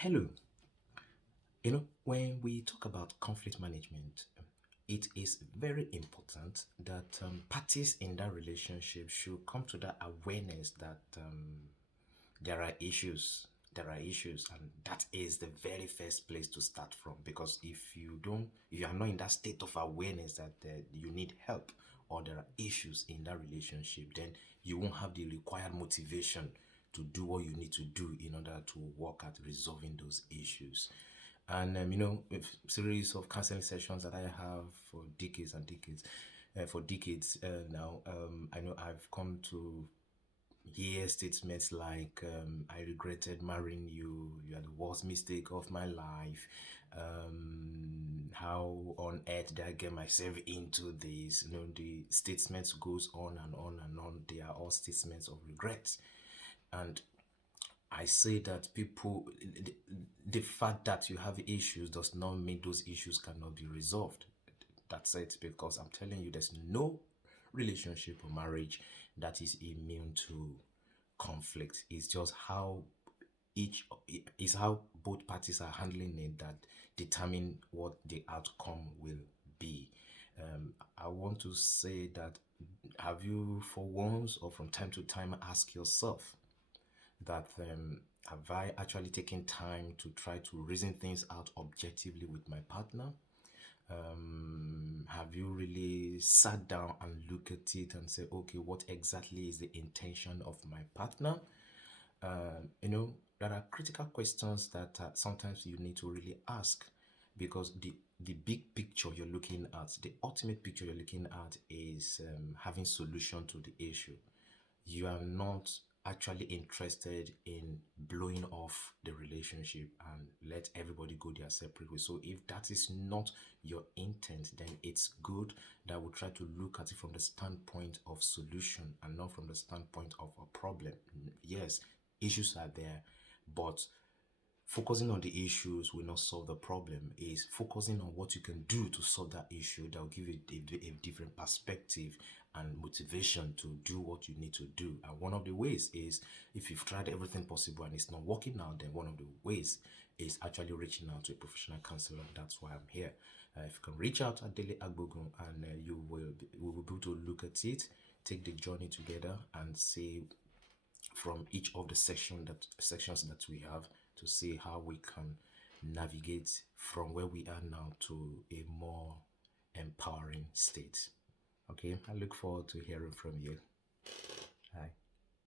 Hello. When we talk about conflict management, it is very important that parties in that relationship should come to that awareness that there are issues. There are issues, and that is the very first place to start from. Because if you are not in that state of awareness that you need help or there are issues in that relationship, then you won't have the required motivation to do what you need to do in order to work at resolving those issues. And with series of counseling sessions that I have for decades and decades, for decades now, I know I've come to hear statements like, I regretted marrying you, you are the worst mistake of my life, how on earth did I get myself into this? The statements goes on and on and on. They are all statements of regret. And I say that the fact that you have issues does not mean those issues cannot be resolved. That's it, because I'm telling you, there's no relationship or marriage that is immune to conflict. It's just how each is how both parties are handling it that determine what the outcome will be. I want to say that, have you for once or from time to time ask yourself that, have I actually taken time to try to reason things out objectively with my partner? Have you really sat down and look at it and say, okay, what exactly is the intention of my partner? There are critical questions that sometimes you need to really ask, because the big picture you're looking at, the ultimate picture you're looking at is having solution to the issue. You are not actually interested in blowing off the relationship and let everybody go their separate ways. So if that is not your intent, then it's good that we try to look at it from the standpoint of solution and not from the standpoint of a problem. Yes, issues are there, but focusing on the issues will not solve the problem. Is focusing on what you can do to solve that issue that will give you a different perspective and motivation to do what you need to do. And one of the ways is, if you've tried everything possible and it's not working out, then one of the ways is actually reaching out to a professional counselor. That's why I'm here. If you can reach out at Daily Agbogun, and we will be able to look at it, take the journey together, and see from each of the sections that we have, to see how we can navigate from where we are now to a more empowering state. Okay, I look forward to hearing from you. Bye.